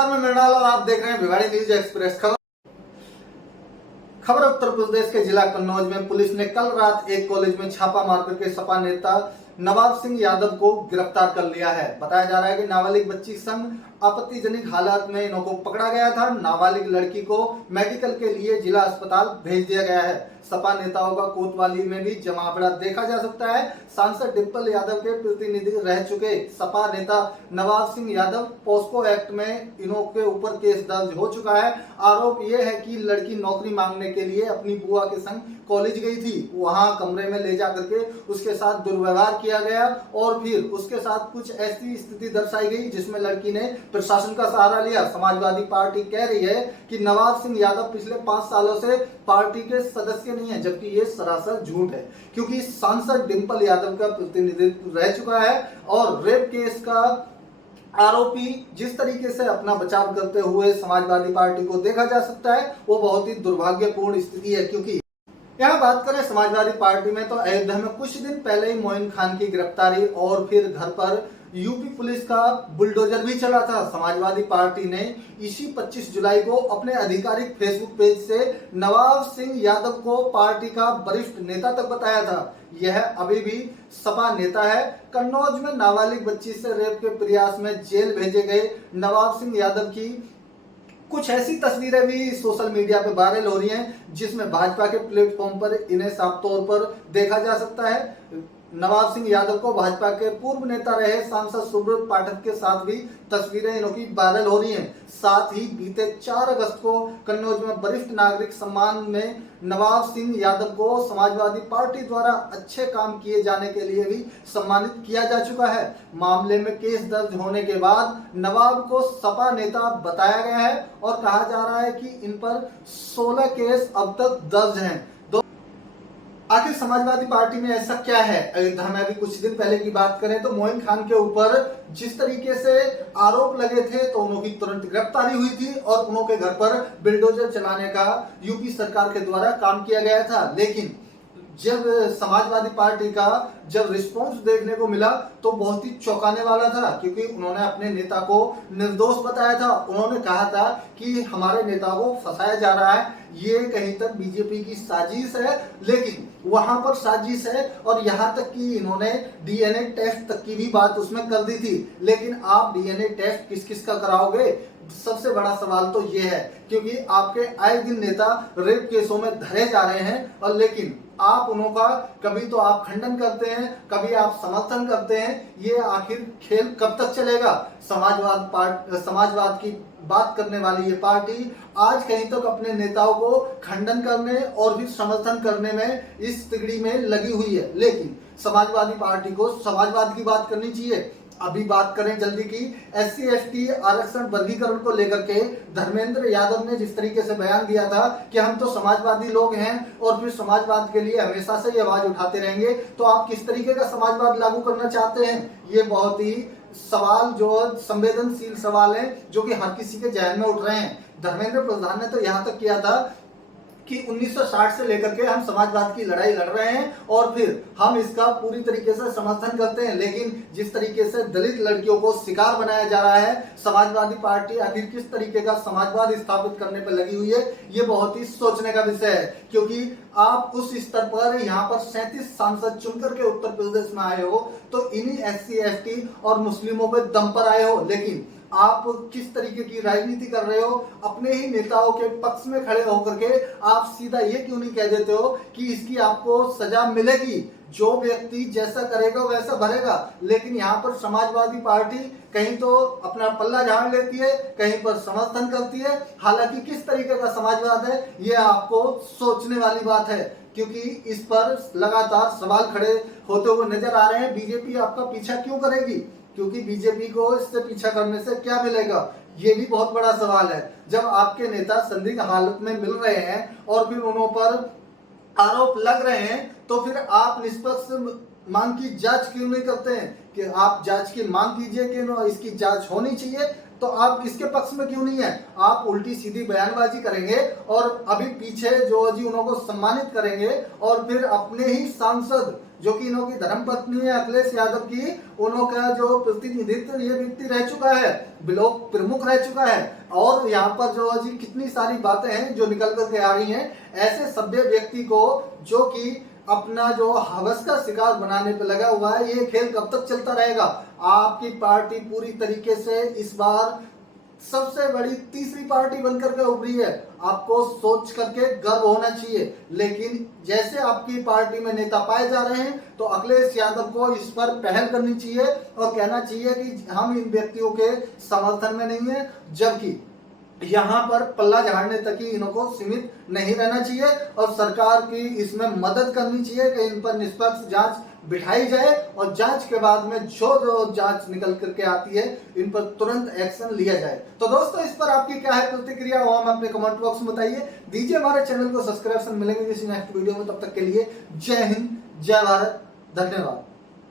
नमस्कार, मैं मृणाल और आप देख रहे हैं भिवाड़ी न्यूज एक्सप्रेस। खबर उत्तर प्रदेश के जिला कन्नौज में पुलिस ने कल रात एक कॉलेज में छापा मार करके सपा नेता नवाब सिंह यादव को गिरफ्तार कर लिया है। बताया जा रहा है कि नाबालिग बच्ची संग आपत्तिजनक हालात में इनको पकड़ा गया था। नाबालिग लड़की को मेडिकल के लिए जिला अस्पताल भेज दिया गया है। सपा नेताओं का कोतवाली में भी जमावड़ा देखा जा सकता है। सांसद डिम्पल यादव के प्रतिनिधि रह चुके सपा नेता नवाब सिंह यादव पॉस्को एक्ट में इनों के ऊपर केस दर्ज हो चुका है। आरोप यह है कि लड़की नौकरी मांगने के लिए अपनी बुआ के संग कॉलेज गई थी। वहां कमरे में ले जाकर के उसके साथ दुर्व्यवहार किया गया और फिर उसके साथ कुछ ऐसी स्थिति दर्शाई गई जिसमें लड़की ने प्रशासन का सहारा लिया। समाजवादी पार्टी कह रही है कि नवाब सिंह यादव पिछले 5 सालों से पार्टी के सदस्य नहीं है, जबकि ये सरासर झूठ है, क्योंकि सांसद डिम्पल यादव का प्रतिनिधित्व रह चुका है और रेप केस का आरोपी जिस तरीके से अपना बचाव करते हुए समाजवादी पार्टी को देखा जा सकता है वो बहुत ही दुर्भाग्यपूर्ण स्थिति है। क्योंकि यहाँ बात करें समाजवादी पार्टी में तो अयोध्या में कुछ दिन पहले ही मोइन खान की गिरफ्तारी और फिर घर पर यूपी पुलिस का बुलडोजर भी चला था। समाजवादी पार्टी ने इसी 25 जुलाई को अपने आधिकारिक फेसबुक पेज से नवाब सिंह यादव को पार्टी का वरिष्ठ नेता तक बताया था। यह अभी भी सपा नेता है। कन्नौज में नाबालिग बच्ची से रेप के प्रयास में जेल भेजे गए नवाब सिंह यादव की कुछ ऐसी तस्वीरें भी सोशल मीडिया पे वायरल हो रही हैं जिसमें भाजपा के प्लेटफॉर्म पर इन्हें साफ तौर पर देखा जा सकता है। नवाब सिंह यादव को भाजपा के पूर्व नेता रहे सांसद सुब्रत पाठक के साथ भी तस्वीरें इनों की वायरल हो रही हैं। साथ ही बीते 4 अगस्त को कन्नौज में वरिष्ठ नागरिक सम्मान में नवाब सिंह यादव को समाजवादी पार्टी द्वारा अच्छे काम किए जाने के लिए भी सम्मानित किया जा चुका है। मामले में केस दर्ज होने के बाद नवाब को सपा नेता बताया गया है और कहा जा रहा है कि इन पर 16 केस अब तक दर्ज हैं। आखिर समाजवादी पार्टी में ऐसा क्या है? अयोध्या में अभी कुछ दिन पहले की बात करें तो मोइन खान के ऊपर जिस तरीके से आरोप लगे थे तो उनकी तुरंत गिरफ्तारी हुई थी और उनके घर पर बिल्डोजर चलाने का यूपी सरकार के द्वारा काम किया गया था। लेकिन जब समाजवादी पार्टी का जब रिस्पॉन्स देखने को मिला तो बहुत ही चौंकाने वाला था, क्योंकि उन्होंने अपने नेता को निर्दोष बताया था। उन्होंने कहा था कि हमारे नेता को फंसाया जा रहा है, ये कहीं तक बीजेपी की साजिश है। लेकिन वहां पर साजिश है और यहाँ तक कि इन्होंने डीएनए टेस्ट तक की भी बात उसमें कर दी थी। लेकिन आप डीएनए टेस्ट किस किस का कराओगे? सबसे बड़ा सवाल तो ये है, क्योंकि आपके आए दिन नेता रेप केसों में धरे जा रहे हैं और लेकिन आप उनका कभी तो आप खंडन करते हैं, कभी आप समर्थन करते हैं। ये आखिर खेल कब तक चलेगा? समाजवाद की बात करने वाली ये पार्टी आज कहीं तक अपने नेताओं को खंडन करने और भी समर्थन करने में इस तिगड़ी में लगी हुई है। लेकिन समाजवादी पार्टी को समाजवाद की बात करनी चाहिए। अभी बात करें जल्दी की SC ST आरक्षण वर्गीकरण को लेकर के धर्मेंद्र यादव ने जिस तरीके से बयान दिया था कि हम तो समाजवादी लोग हैं और फिर समाजवाद के लिए हमेशा से ये आवाज उठाते रहेंगे, तो आप किस तरीके का समाजवाद लागू करना चाहते हैं? ये बहुत ही सवाल जो संवेदनशील सवाल है जो कि हर किसी के जहन में उठ रहे हैं। धर्मेंद्र प्रधान ने तो यहाँ तक किया था कि 1960 से लेकर के हम समाजवाद की लड़ाई लड़ रहे हैं और फिर हम इसका पूरी तरीके से समर्थन करते हैं। लेकिन जिस तरीके से दलित लड़कियों को शिकार बनाया जा रहा है, समाजवादी पार्टी आखिर किस तरीके का समाजवाद स्थापित करने पर लगी हुई है, ये बहुत ही सोचने का विषय है। क्योंकि आप उस स्तर पर यहाँ पर 37 सांसद चुनकर के उत्तर प्रदेश में आए हो तो इन्हीं SC ST और मुस्लिमों पे दम पर आए हो। लेकिन आप किस तरीके की राजनीति कर रहे हो? अपने ही नेताओं के पक्ष में खड़े होकर के आप सीधा ये क्यों नहीं कह देते हो कि इसकी आपको सजा मिलेगी, जो व्यक्ति जैसा करेगा वैसा भरेगा? लेकिन यहाँ पर समाजवादी पार्टी कहीं तो अपना पल्ला झाड़ लेती है, कहीं पर समर्थन करती है। हालांकि किस तरीके का समाजवाद है ये आपको सोचने वाली बात है, क्योंकि इस पर लगातार सवाल खड़े होते हुए नजर आ रहे हैं। बीजेपी आपका पीछा क्यों करेगी? क्योंकि बीजेपी को इससे पीछा करने से क्या मिलेगा, ये भी बहुत बड़ा सवाल है। जब आपके नेता संदिग्ध हालत में मिल रहे हैं और फिर उन पर आरोप लग रहे हैं तो फिर आप निष्पक्ष मांग की जांच क्यों नहीं करते हैं कि आप जांच की मांग कीजिए कि इसकी जांच होनी चाहिए, तो आप इसके पक्ष में क्यों नहीं है? आप उल्टी सीधी बयानबाजी करेंगे और अभी पीछे जो जी उनको सम्मानित करेंगे और फिर अपने ही सांसद जो कि इन्हों की धर्मपत्नी है अखिलेश यादव की, उन्हों का जो प्रतिनिधित्व ये व्यक्ति रह चुका है, ब्लॉक प्रमुख रह चुका है। और यहाँ पर जो जी कितनी सारी बातें हैं जो निकल करके आ रही हैं, ऐसे सभ्य व्यक्ति को जो कि अपना जो हवस का शिकार बनाने पे लगा हुआ है, ये खेल कब तक चलता रहेगा? आपकी पार्टी पूरी तरीके से इस बार सबसे बड़ी तीसरी पार्टी बनकर के उभरी है, आपको सोच करके गर्व होना चाहिए। लेकिन जैसे आपकी पार्टी में नेता पाए जा रहे हैं, तो अखिलेश यादव को इस पर पहल करनी चाहिए और कहना चाहिए कि हम इन व्यक्तियों के समर्थन में नहीं है, जबकि यहाँ पर पल्ला झाड़ने तक ही इनको सीमित नहीं रहना चाहिए और सरकार की इसमें मदद करनी चाहिए कि इन पर निष्पक्ष जांच बिठाई जाए और जांच के बाद में जो जांच निकल करके आती है, इन पर तुरंत एक्शन लिया जाए। तो दोस्तों, इस पर आपकी क्या है प्रतिक्रिया, वो हम अपने कमेंट बॉक्स में बताइए। दीजिए हमारे चैनल को सब्सक्राइब। मिलेंगे किसी नेक्स्ट वीडियो में, तब तक के लिए जय हिंद, जय भारत, धन्यवाद।